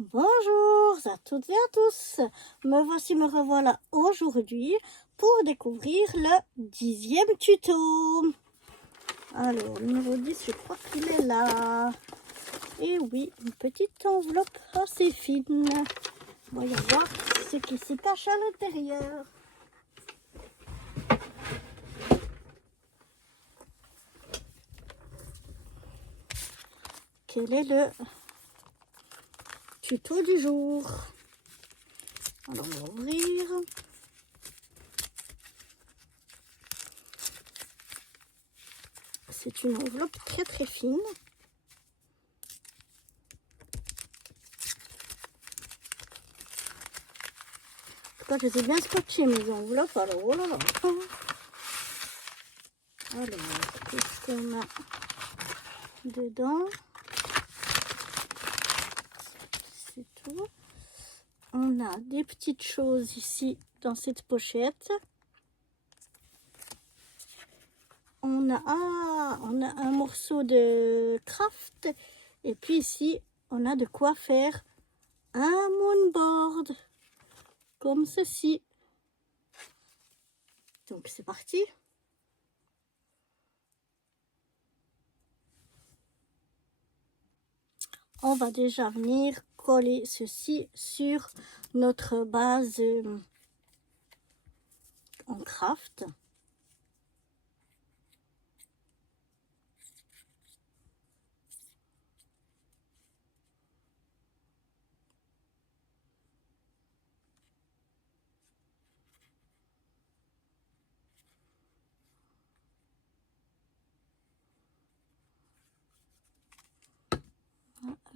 Bonjour à toutes et à tous, me revoilà aujourd'hui pour découvrir le 10e tuto. Alors, le numéro 10, je crois qu'il est là. Et oui, une petite enveloppe assez fine. Voyons voir ce qui s'y cache à l'intérieur. Quel est le tuto du jour? Alors, on va ouvrir. C'est une enveloppe très fine. En tout cas, je les ai bien scotché mes enveloppes. Alors, oh là là. Alors, qu'est-ce qu'on a dedans? C'est tout. On a des petites choses ici dans cette pochette. On a un morceau de craft. Et puis ici, on a de quoi faire un moonboard. Comme ceci. Donc, c'est parti. On va déjà venir coller ceci sur notre base en craft.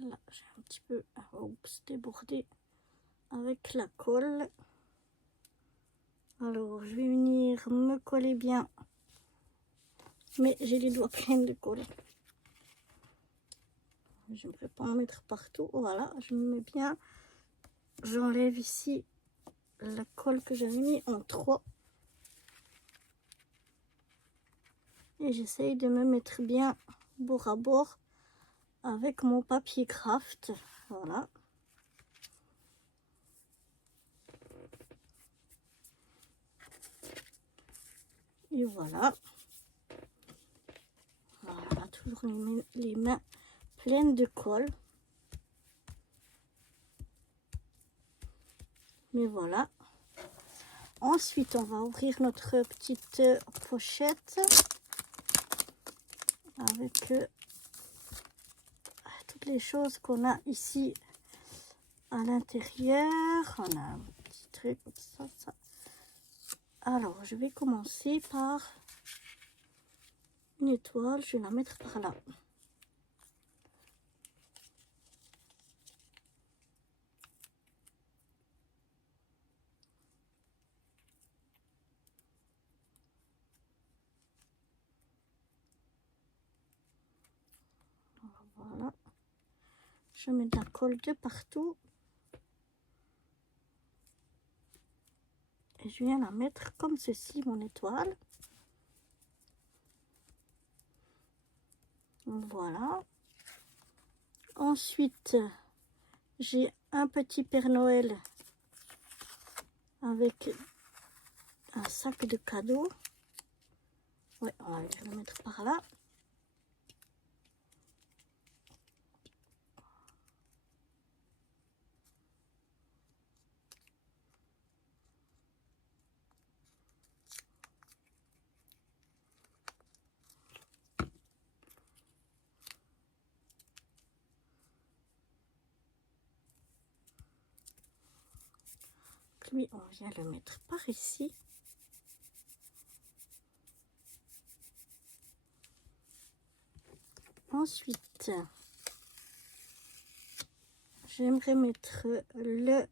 Là, j'ai un petit peu débordé avec la colle. Alors, je vais venir me coller bien. Mais j'ai les doigts pleins de colle. Je ne vais pas en mettre partout. Voilà, je me mets bien. J'enlève ici la colle que j'avais mis en trop. Et j'essaye de me mettre bien bord à bord avec mon papier craft. Voilà. Et voilà. Voilà, toujours les mains pleines de colle. Mais voilà. Ensuite, on va ouvrir notre petite pochette avec toutes les choses qu'on a ici à l'intérieur. On a un petit truc comme ça. Alors, je vais commencer par une étoile. Je vais la mettre par là. Voilà. Je mets de la colle de partout. Et je viens la mettre comme ceci, mon étoile. Voilà. Ensuite, j'ai un petit Père Noël avec un sac de cadeaux. Ouais, on va le mettre par là. Lui, on vient le mettre par ici. Ensuite, j'aimerais mettre le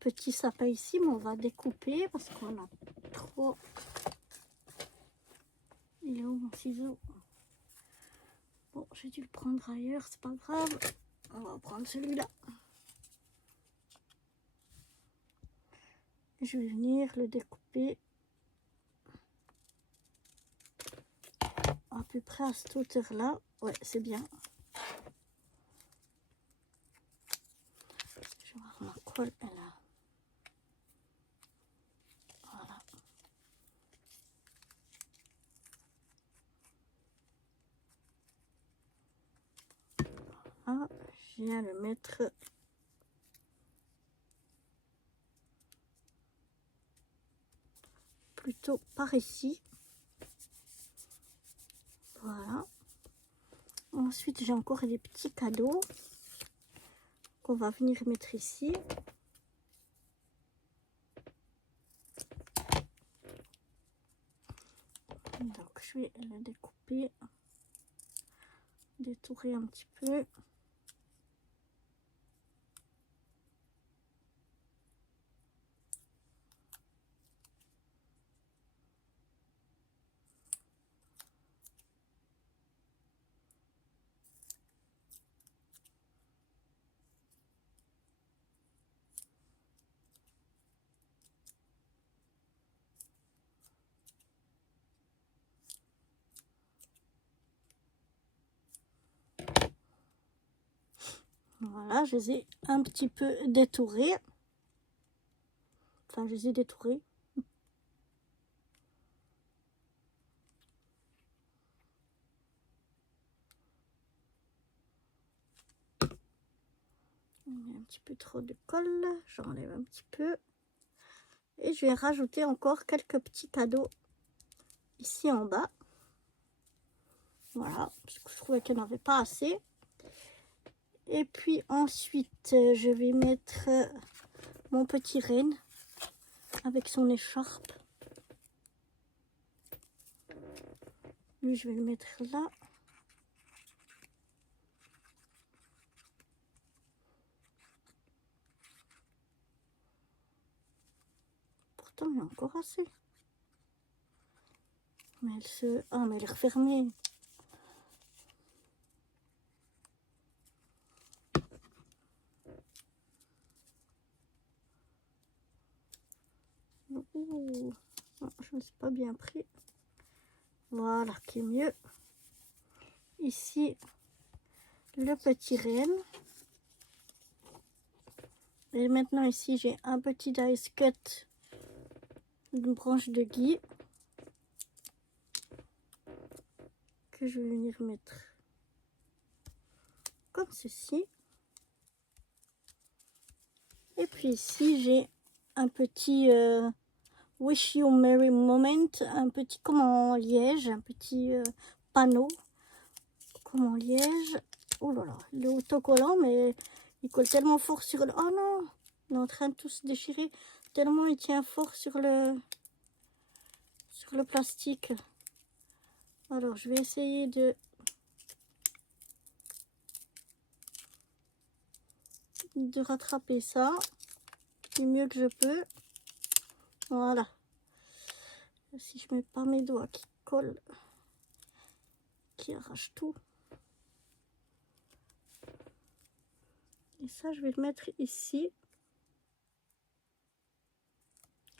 petit sapin ici, mais on va découper parce qu'on a trop. Il est où mon ciseau? Bon, j'ai dû le prendre ailleurs, c'est pas grave. On va prendre celui-là. Je vais venir le découper à peu près à cette hauteur-là. Ouais, c'est bien. colle est là. Voilà. Ah, je viens le mettre plutôt par ici. Voilà. Ensuite, j'ai encore des petits cadeaux qu'on va venir mettre ici. Donc, je vais le découper, détourer un petit peu. Voilà, je les ai un petit peu détourés. Enfin, je les ai détourés. Il y a un petit peu trop de colle. J'enlève un petit peu. Et je vais rajouter encore quelques petits cadeaux ici en bas. Voilà, parce que je trouvais qu'il n'y en avait pas assez. Et puis ensuite, je vais mettre mon petit renne avec son écharpe. Lui, je vais le mettre là. Pourtant, il y a encore assez. Mais elle se... Ah, mais elle est refermée. Ouh. Oh, je ne me suis pas bien pris. Voilà, qui est mieux. Ici, le petit renne. Et maintenant, ici, j'ai un petit dice cut d'une branche de gui que je vais venir mettre comme ceci. Et puis ici, j'ai un petit Wish You Merry Moment, un petit comme en liège, un petit panneau comme en liège. Oh là là, il est autocollant, mais il colle tellement fort sur le... Oh non, il est en train de tout se déchirer, tellement il tient fort sur le plastique. Alors, je vais essayer de rattraper ça du mieux que je peux. Voilà. Si je mets pas mes doigts qui collent, qui arrachent tout. Et ça, je vais le mettre ici,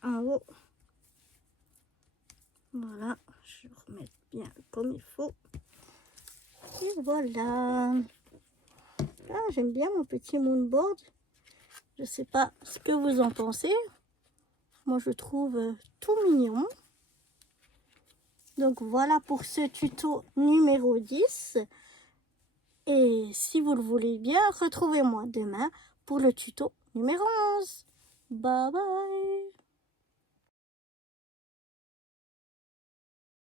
en haut. Voilà, je vais remettre bien comme il faut. Et voilà. Ah, j'aime bien mon petit moonboard. Je sais pas ce que vous en pensez. Moi, je trouve tout mignon. Donc, voilà pour ce tuto numéro 10. Et si vous le voulez bien, retrouvez-moi demain pour le tuto numéro 11. Bye bye.